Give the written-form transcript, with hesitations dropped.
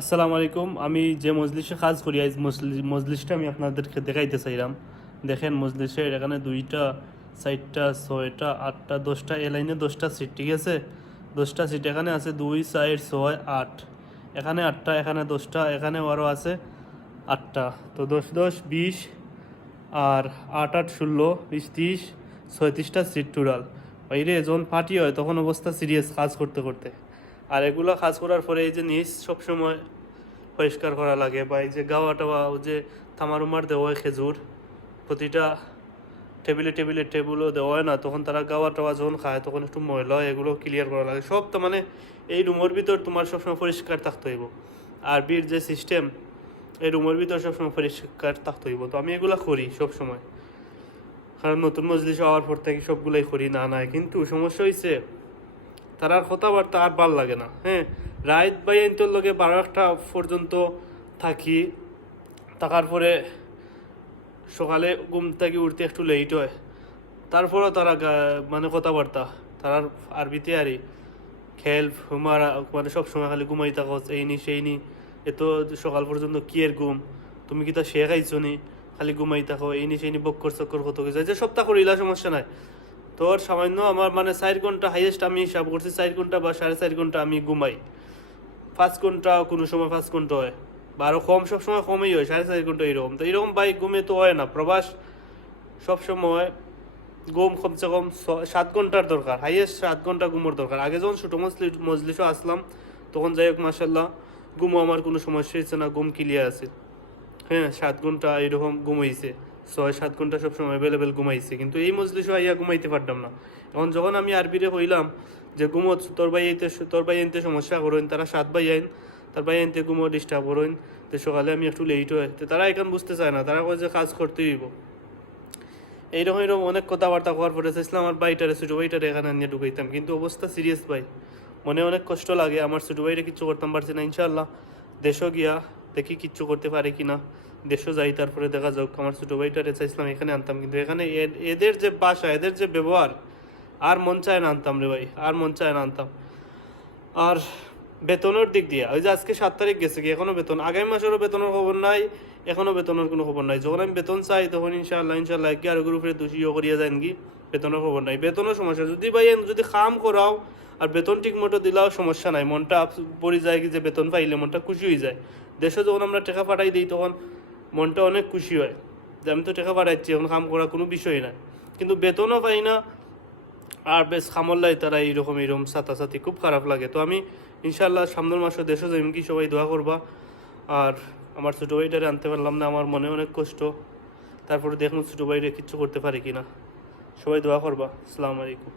আসসালামু আলাইকুম। আমি যে মজলিসে কাজ করি আজ মজলিসটা আমি আপনাদেরকে দেখাইতে চাইলাম। দেখেন মজলিসের এখানে 2টা 4টা 6টা 8টা 10টা এ লাইনে 10টা সিট, ঠিক আছে? 10টা সিট এখানে আছে, 2 4 6 8, এখানে 8টা, এখানে 10টা, এখানে আরও আছে 8টা। তো 10 10 20 আর 8 8 16 20 30 36টা সিট টোটাল। বাইরে যখন পার্টি হয় তখন অবস্থা সিরিয়াস কাজ করতে করতে। আর এগুলো কাজ করার পরে এই যে নিচ সবসময় পরিষ্কার করা লাগে, বা এই যে গাওয়া টাওয়া যে থামারুমার দেওয়া হয় খেজুর প্রতিটা টেবিলে টেবিলে টেবিলও দেওয়া হয় না, তখন তারা গাওয়া টাওয়া যখন খায় তখন একটু ময়লা হয়, এগুলো ক্লিয়ার করা লাগে সব। তো মানে এই রুমের ভিতর তোমার সবসময় পরিষ্কার থাকতে হইব। আর বির যে সিস্টেম, এই রুমের ভিতর সবসময় পরিষ্কার থাকতে হইব। তো আমি এগুলো করি সবসময়, কারণ নতুন মজলিস হওয়ার পর থেকে সবগুলাই করি না নাই। কিন্তু সমস্যা হয়েছে তার আর কথাবার্তা আর ভাল লাগে না। হ্যাঁ, রাত বাই আইনটোর লগে 12-1টা পর্যন্ত থাকি, থাকার পরে সকালে ঘুম থেকে উঠতে একটু লেট হয়। তারপরেও তারা মানে কথাবার্তা তারা আরবিতে আরই খেল হুমারা, মানে সবসময় খালি ঘুমাই থাকো, এই নি সেই নি, এত সকাল পর্যন্ত কি এর ঘুম, তুমি কি তা শেখ আইছো নি, খালি ঘুমাই থাকো, এই নি সেই নি, বক্কর চক্কর কত কিছু যে সপ্তাহ করিলা সমস্যা নাই। তোর সামান্য আমার মানে 4 ঘন্টা হাইয়েস্ট আমি হিসাব করছি, 4 ঘন্টা বা 4.5 ঘন্টা আমি ঘুমাই। 5 ঘন্টা কোনো সময় 5 ঘন্টা হয়, বা আরও কম, সবসময় কমই হয় 4.5 ঘন্টা এরকম। তো এরকম বাইক ঘুমে তো হয় না, প্রবাস সবসময় ঘুম কমসে কম 7 ঘন্টার দরকার, হাইয়েস্ট 7 ঘন্টা ঘুমোর দরকার। আগে যখন ছোটো মজলিসও আসলাম তখন যাই হোক মাসাল্লাহ ঘুমও আমার কোনো সমস্যা হয়েছে না, ঘুম ক্লিয়ার আছে। হ্যাঁ, 7 ঘন্টা এরকম ঘুমাইছে, 6-7 ঘন্টা সবসময় অ্যাভেলেবেল ঘুমাইছে। কিন্তু এই মজলিসও আইয়া ঘুমাইতে পারতাম না। এখন যখন আমি আরবিরে হইলাম যে ঘুমো তোর ভাই আনতে সমস্যা করেন, তারা 7 ভাই আইন, তার ভাই আনতে ঘুমো ডিস্টার্ব করেন, তো সকালে আমি একটু লেট হয়, তো তারা এখন বুঝতে চায় না, তারা কয় যে কাজ করতেই হইব। এইরকম এরকম অনেক কথাবার্তা হওয়ার পরে চাইছিলাম আমার ভাইটারে, ছোটো ভাইটারে এখানে নিয়ে ঢুকাইতাম, কিন্তু অবস্থা সিরিয়াস ভাই, মনে অনেক কষ্ট লাগে। আমার ছোটো ভাইরে কিচ্ছু করতাম পারছি না। ইনশাল্লাহ দেশও গিয়া দেখি কিচ্ছু করতে পারে কিনা, দেশও যাই, তারপরে দেখা যাক। আমার ছোটো ভাইটারে চাইছিলাম এখানে আনতাম, কিন্তু এখানে এদের যে বাসা, এদের যে ব্যবহার, আর মন চায় না আনতাম রে ভাই, আর মন চায় না আনতাম। আর বেতনের দিক দিয়ে ওই যে আজকে 7 তারিখ গেছে কি, এখনো বেতন, আগামী মাসেরও বেতনের খবর নাই, এখনো বেতনের কোনো খবর নাই। যখন আমি বেতন চাই তখন ইনশাল্লাহ কি আর গ্রুপে দোষীও করিয়া যান কি, বেতনের খবর নাই। বেতনের সমস্যা যদি ভাই যদি কাম করাও আর বেতন ঠিক মতো দিলেও সমস্যা নাই, মনটা পড়ে যায় কি যে বেতন পাইলে মনটা খুশি হয়ে যায়। দেশে যখন আমরা টাকা পাঠাই দিই তখন মনটা অনেক খুশি হয় যে আমি তো টাকা পাঠাচ্ছি, এখন কাম করা কোনো বিষয় নাই। কিন্তু বেতনও পাই না, আর বেশ খামল্লাই তারা এইরকম সাথে খুব খারাপ লাগে। তো আমি ইনশাল্লাহ সামনের মাসে দেশে যাই কি, সবাই দোয়া করবা। আর আমার ছোটো ভাইটারে আনতে পারলাম না, আমার মনে অনেক কষ্ট। তারপরে দেখুন ছোটো ভাইরে কিচ্ছু করতে পারে কিনা, সবাই দোয়া করবা। আসসালামু আলাইকুম।